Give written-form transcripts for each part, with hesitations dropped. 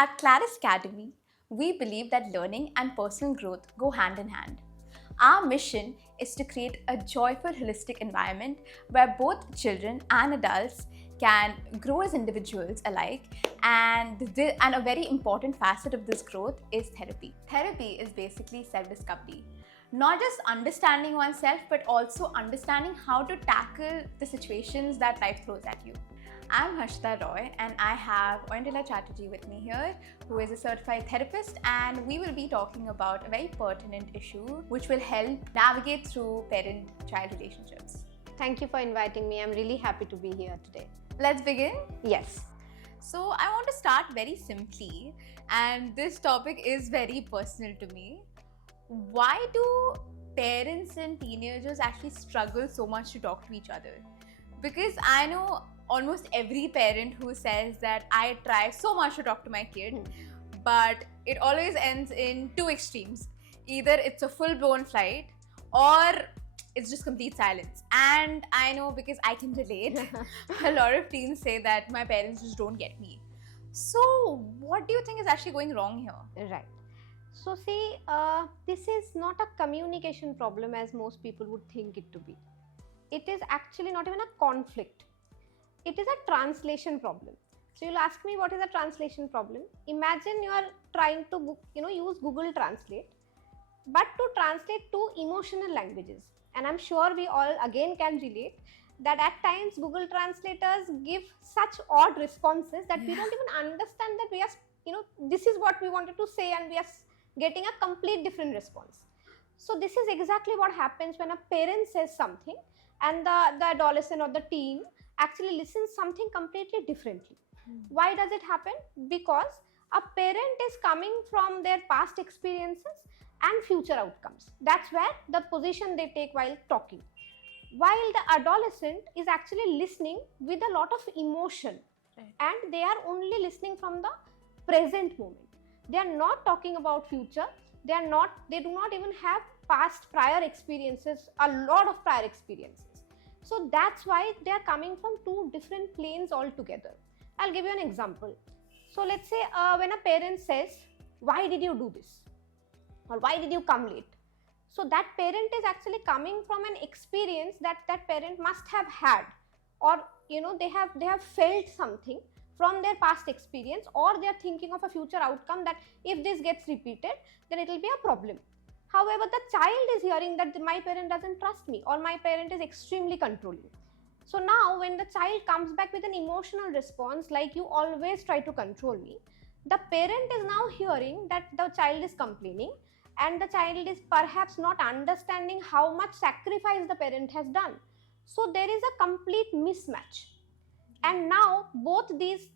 At Klarice Academy, we believe that learning and personal growth go hand in hand. Our mission is to create a joyful, holistic environment where both children and adults can grow as individuals alike, and a very important facet of this growth is therapy. Therapy is basically self-discovery. Not just understanding oneself, but also understanding how to tackle the situations that life throws at you. I'm Harshita Roy and I have Oyandila Chatterjee with me here, who is a certified therapist, and we will be talking about a very pertinent issue which will help navigate through parent-child relationships. Thank you for inviting me. I'm really happy to be here today. Let's begin? Yes. So I want to start very simply, and this topic is very personal to me. Why do parents and teenagers actually struggle so much to talk to each other? Because I know almost every parent who says that I try so much to talk to my kid, but it always ends in two extremes. Either it's a full-blown fight or it's just complete silence. And I know, because I can relate, a lot of teens say that my parents just don't get me. So what do you think is actually going wrong here? Right. So see, this is not a communication problem as most people would think it to be. It is actually not even a conflict. It is a translation problem. So you'll ask me, what is a translation problem? Imagine you are trying to use Google Translate, but to translate two emotional languages. And I'm sure we all again can relate that at times Google translators give such odd responses that we don't even understand that we are, this is what we wanted to say, and we are getting a complete different response. So this is exactly what happens when a parent says something and the adolescent or the teen actually listens something completely differently. Why does it happen? Because a parent is coming from their past experiences and future outcomes. That's where the position they take while talking. While the adolescent is actually listening with a lot of emotion, and they are only listening from the present moment. They are not talking about future. They do not even have prior experiences, a lot of prior experiences. So that's why they are coming from two different planes altogether. I'll give you an example. So let's say when a parent says, why did you do this? Or why did you come late? So that parent is actually coming from an experience that parent must have had, or they have felt something from their past experience, or they are thinking of a future outcome that if this gets repeated, then it will be a problem. However, the child is hearing that my parent doesn't trust me, or my parent is extremely controlling. So now when the child comes back with an emotional response like, you always try to control me, the parent is now hearing that the child is complaining, and the child is perhaps not understanding how much sacrifice the parent has done. So there is a complete mismatch. And now both these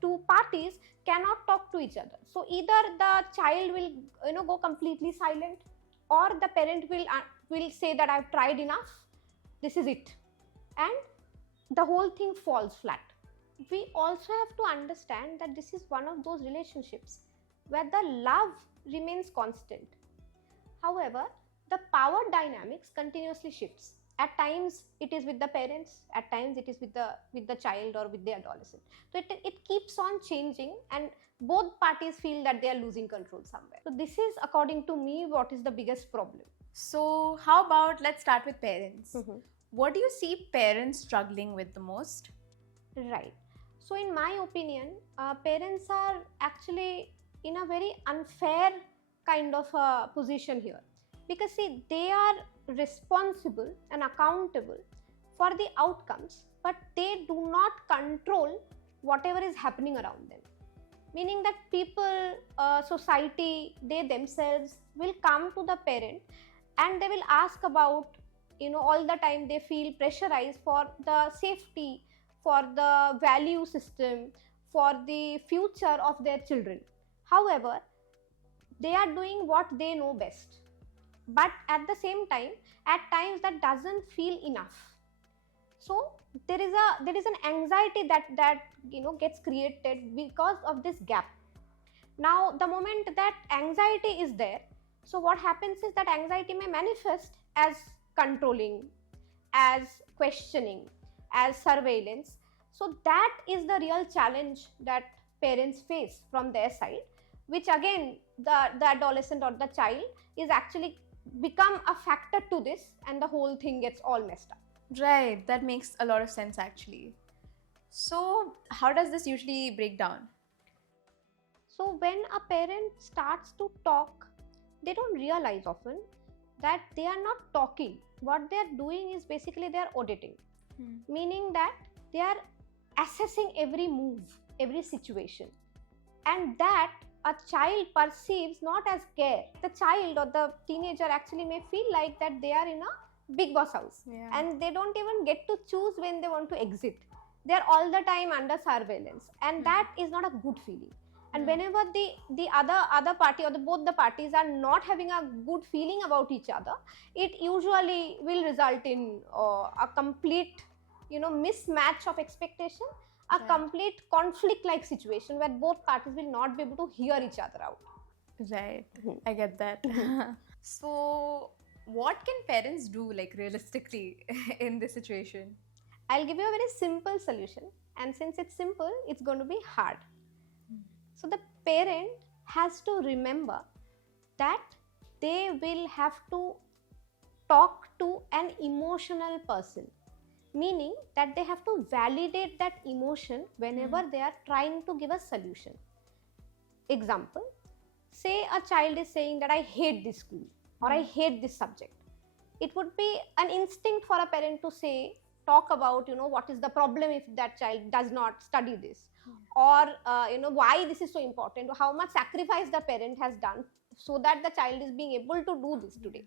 two parties cannot talk to each other. So either the child will go completely silent, or the parent will say that I've tried enough, this is it, and the whole thing falls flat. We also have to understand that this is one of those relationships where the love remains constant. However, the power dynamics continuously shifts. At times it is with the parents, at times it is with the child or with the adolescent. So it keeps on changing, and both parties feel that they are losing control somewhere. So this is, according to me, what is the biggest problem. So how about, let's start with parents. What do you see parents struggling with the most? Right. So in my opinion, parents are actually in a very unfair kind of a position here. Because see, they are responsible and accountable for the outcomes, but they do not control whatever is happening around them. Meaning that people, society, they themselves will come to the parent and they will ask about, all the time they feel pressurized for the safety, for the value system, for the future of their children. However, they are doing what they know best. But at the same time, at times that doesn't feel enough. So there is an anxiety that gets created because of this gap. Now the moment that anxiety is there, so what happens is that anxiety may manifest as controlling, as questioning, as surveillance. So that is the real challenge that parents face from their side, which again the adolescent or the child is actually become a factor to this, and the whole thing gets all messed up. Right, that makes a lot of sense actually. So, how does this usually break down? So when a parent starts to talk, they don't realize often that they are not talking. What they are doing is basically they are auditing, meaning that they are assessing every move, every situation, and that a child perceives not as care. The child or the teenager actually may feel like that they are in a big boss house, and they don't even get to choose when they want to exit. They are all the time under surveillance, and that is not a good feeling. And whenever the other party or both the parties are not having a good feeling about each other, it usually will result in a complete mismatch of expectation, a complete conflict like situation where both parties will not be able to hear each other out. Right, I get that. So what can parents do, like, realistically in this situation? I'll give you a very simple solution, and since it's simple, it's going to be hard. So the parent has to remember that they will have to talk to an emotional person, meaning that they have to validate that emotion whenever they are trying to give a solution. Example, say a child is saying that I hate this school or I hate this subject. It would be an instinct for a parent to talk about what is the problem if that child does not study this, or why this is so important, or how much sacrifice the parent has done so that the child is being able to do this today.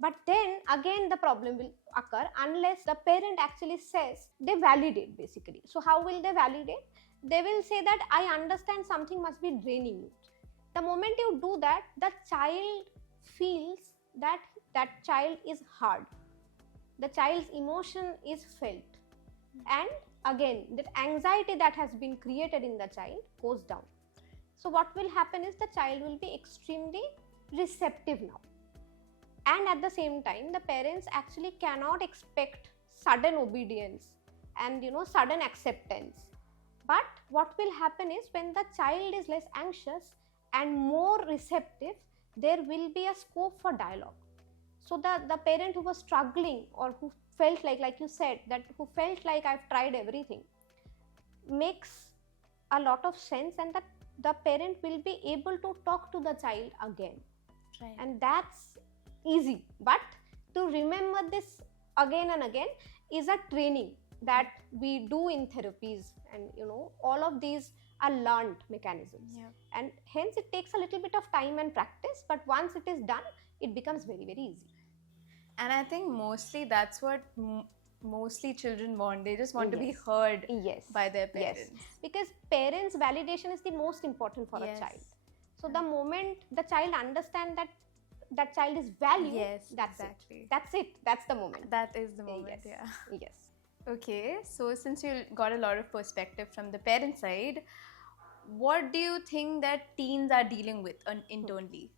But then again the problem will occur unless the parent actually says, they validate basically. So how will they validate? They will say that I understand something must be draining you. The moment you do that, the child feels that that child is hard. The child's emotion is felt, and again that anxiety that has been created in the child goes down. So what will happen is the child will be extremely receptive now, and at the same time the parents actually cannot expect sudden obedience and sudden acceptance. But what will happen is when the child is less anxious and more receptive, there will be a scope for dialogue. So the parent who was struggling, or who felt like you said, that who felt like I've tried everything, makes a lot of sense, and that the parent will be able to talk to the child again. Right. And that's easy. But to remember this again and again is a training that we do in therapies, and all of these are learned mechanisms. And hence it takes a little bit of time and practice, but once it is done, it becomes very, very easy. And I think mostly that's what mostly children want. They just want to be heard by their parents. Yes, because parents' validation is the most important for a child. So the moment the child understands that that child is valued, that's it. That's the moment. That is the moment. Yes. Okay, so since you got a lot of perspective from the parent side, what do you think that teens are dealing with internally?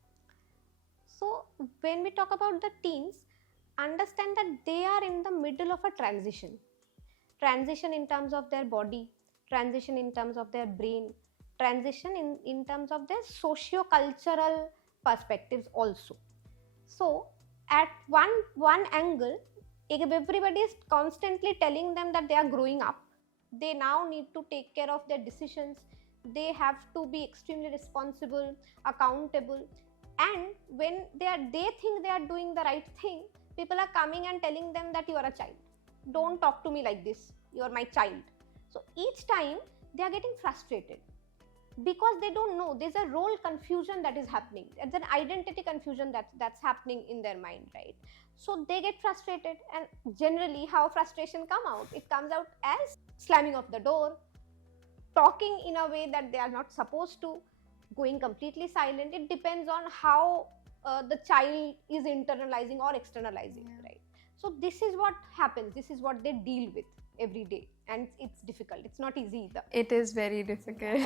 So when we talk about the teens, understand that they are in the middle of a transition in terms of their body, transition in terms of their brain, transition in terms of their socio-cultural perspectives also. So at one angle, if everybody is constantly telling them that they are growing up, they now need to take care of their decisions, they have to be extremely responsible, accountable, and when they think they are doing the right thing, people are coming and telling them that you are a child, don't talk to me like this, you are my child. So each time they are getting frustrated because they don't know, there's a role confusion that is happening, it's an identity confusion that's happening in their mind, right? So they get frustrated, and generally how frustration comes out as slamming of the door, talking in a way that they are not supposed to, going completely silent. It depends on how the child is internalizing or externalizing, right? So this is what happens, this is what they deal with every day, and it's difficult, it's not easy either. It is very difficult.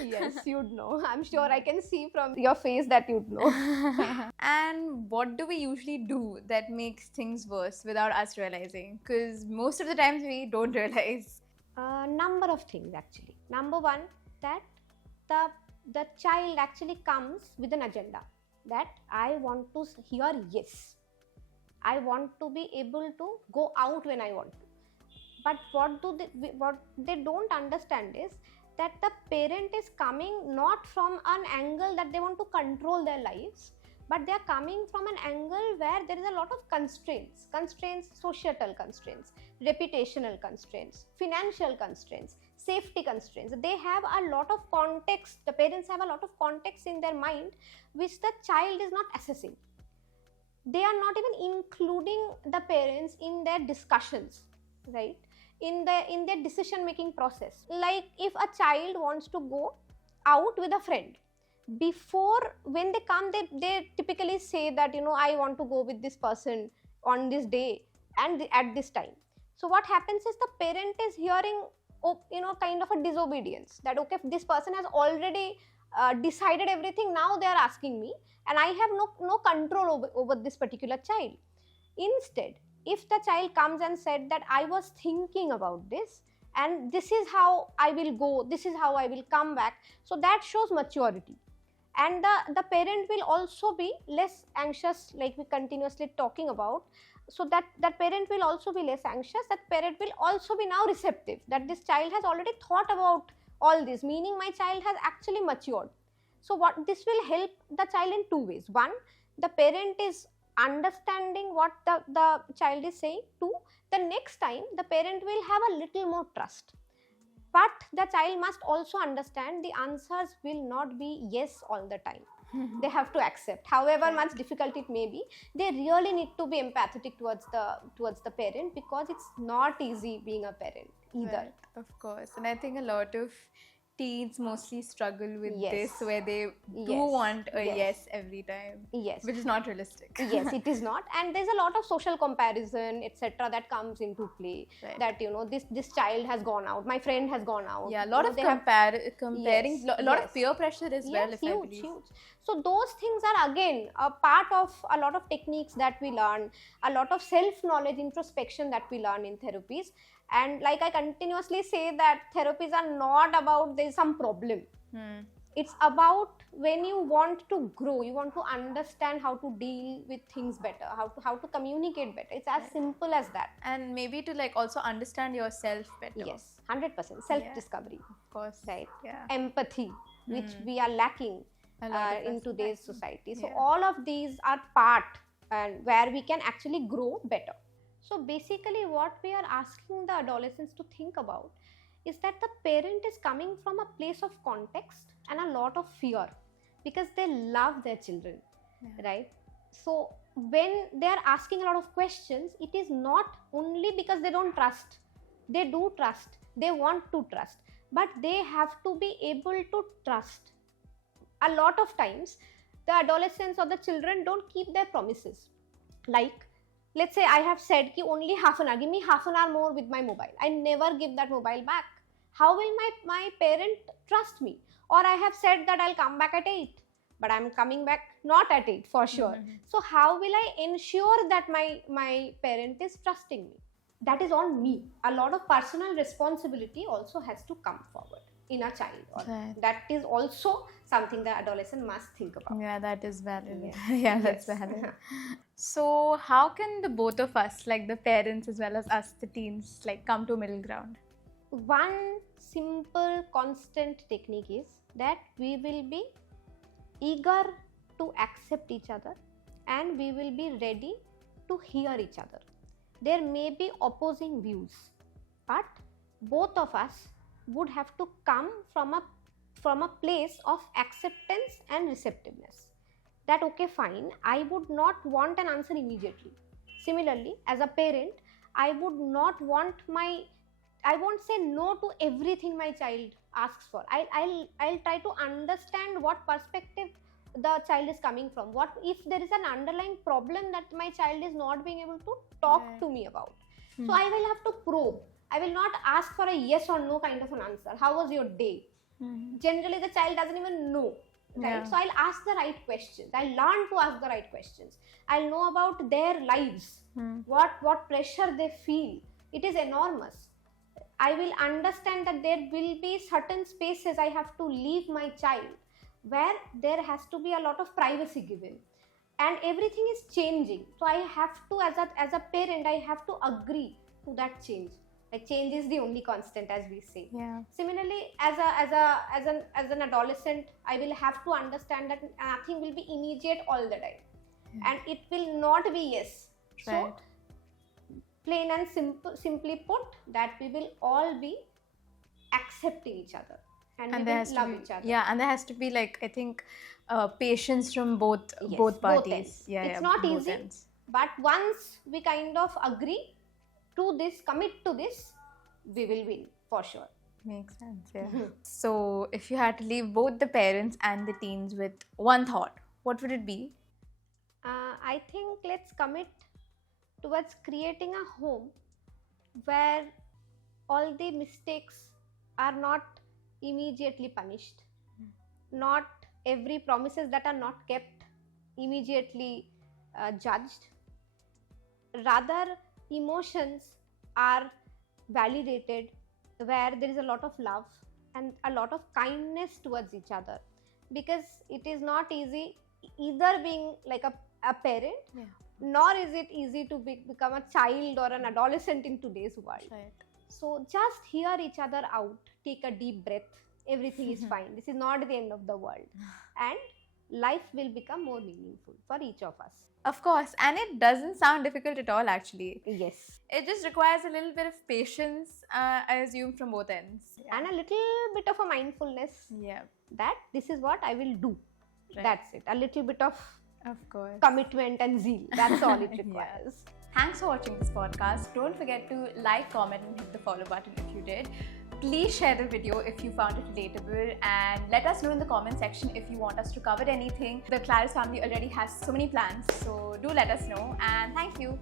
Yes, you'd know, I'm sure, I can see from your face that you'd know. And what do we usually do that makes things worse without us realizing? Because most of the times we don't realize. Number of things actually. Number one, that the child actually comes with an agenda that I want to hear yes. I want to be able to go out when I want to. But what they don't understand is that the parent is coming not from an angle that they want to control their lives, but they are coming from an angle where there is a lot of constraints, societal constraints, reputational constraints, financial constraints, safety constraints. They have a lot of context, the parents have a lot of context in their mind which the child is not assessing. They are not even including the parents in their discussions, right? In their decision making process. Like if a child wants to go out with a friend, before when they come, they typically say that, you know, I want to go with this person on this day and at this time. So what happens is the parent is hearing, you know, kind of a disobedience, that okay, this person has already decided everything, now they are asking me and I have no control over this particular child. Instead, if the child comes and said that I was thinking about this and this is how I will go, this is how I will come back, so that shows maturity. And the parent will also be less anxious, like we continuously talking about, so that parent will also be less anxious, that parent will also be now receptive, that this child has already thought about all this, meaning my child has actually matured. So what this will help the child in two ways. One, the parent is understanding what the child is saying. Two, the next time the parent will have a little more trust. But the child must also understand the answers will not be yes all the time. They have to accept, however much difficult it may be. They really need to be empathetic towards the parent, because it's not easy being a parent either. Right, of course. And I think a lot of teens mostly struggle with Yes. this, where they do Yes. want a Yes. yes every time, Yes. which is not realistic. Yes, it is not. And there's a lot of social comparison, etc., that comes into play. Right. That, you know, this child has gone out, my friend has gone out. Yeah, a lot You of know, they have- comparing, Yes, a lot yes. of peer pressure as well, Yes, if I huge, believe. huge. So those things are again a part of a lot of techniques that we learn, a lot of self-knowledge, introspection that we learn in therapies. And like I continuously say that therapies are not about there's some problem. It's about when you want to grow, you want to understand how to deal with things better, how to communicate better. It's as simple as that. And maybe to like also understand yourself better. Yes, 100%. Self-discovery, Of course. right? Yeah. Empathy, which we are lacking A lot of in us today's lacking. society. So Yeah. all of these are part and where we can actually grow better. So basically what we are asking the adolescents to think about is that the parent is coming from a place of context and a lot of fear, because they love their children, right? So when they are asking a lot of questions, it is not only because they don't trust. They do trust, they want to trust, but they have to be able to trust. A lot of times the adolescents or the children don't keep their promises. Like, let's say I have said ki only half an hour, give me half an hour more with my mobile. I never give that mobile back. How will my parent trust me? Or I have said that I'll come back at 8, but I'm coming back not at 8 for sure. So how will I ensure that my parent is trusting me? That is on me. A lot of personal responsibility also has to come forward in a child. Right. That is also something the adolescent must think about. Yeah, that is valid. Yes. Yeah, that's Yes. valid. So how can the both of us, like the parents as well as us, the teens, like come to a middle ground? One simple constant technique is that we will be eager to accept each other and we will be ready to hear each other. There may be opposing views, but both of us would have to come from a place of acceptance and receptiveness. That okay, fine, I would not want an answer immediately. Similarly, as a parent, I won't say no to everything my child asks for. I'll try to understand what perspective the child is coming from. What if there is an underlying problem that my child is not being able to talk to me about? So I will have to probe. I will not ask for a yes or no kind of an answer. How was your day? Generally, the child doesn't even know. Right? Yeah. So I'll ask the right questions. I'll learn to ask the right questions. I'll know about their lives, what pressure they feel. It is enormous. I will understand that there will be certain spaces I have to leave my child where there has to be a lot of privacy given, and everything is changing. So I have to, as a parent, I have to agree to that change. Like, change is the only constant, as we say. Yeah. Similarly, as an adolescent, I will have to understand that nothing will be immediate all the time, and it will not be yes. Right. So, plain and simply put, that we will all be accepting each other, and we will love each other. Yeah, and there has to be, like, I think, patience from both parties. Ends. Yeah, it's not both easy, ends. but once we kind of agree to this, commit to this, we will win for sure. Makes sense, yeah. So, if you had to leave both the parents and the teens with one thought, what would it be? I think let's commit towards creating a home where all the mistakes are not immediately punished, not every promises that are not kept immediately judged. Rather, emotions are validated, where there is a lot of love and a lot of kindness towards each other, because it is not easy either being like a parent, nor is it easy to become a child or an adolescent in today's world. Right. So just hear each other out, take a deep breath, everything is fine. This is not the end of the world, and life will become more meaningful for each of us. Of course, and it doesn't sound difficult at all, actually. Yes. It just requires a little bit of patience, I assume, from both ends. Yeah. And a little bit of a mindfulness, Yeah. that this is what I will do. Right. That's it. A little bit of course, commitment and zeal. That's all it requires. Thanks for watching this podcast. Don't forget to like, comment, and hit the follow button if you did. Please share the video if you found it relatable, and let us know in the comment section if you want us to cover anything. The Klarice family already has so many plans, so do let us know, and thank you.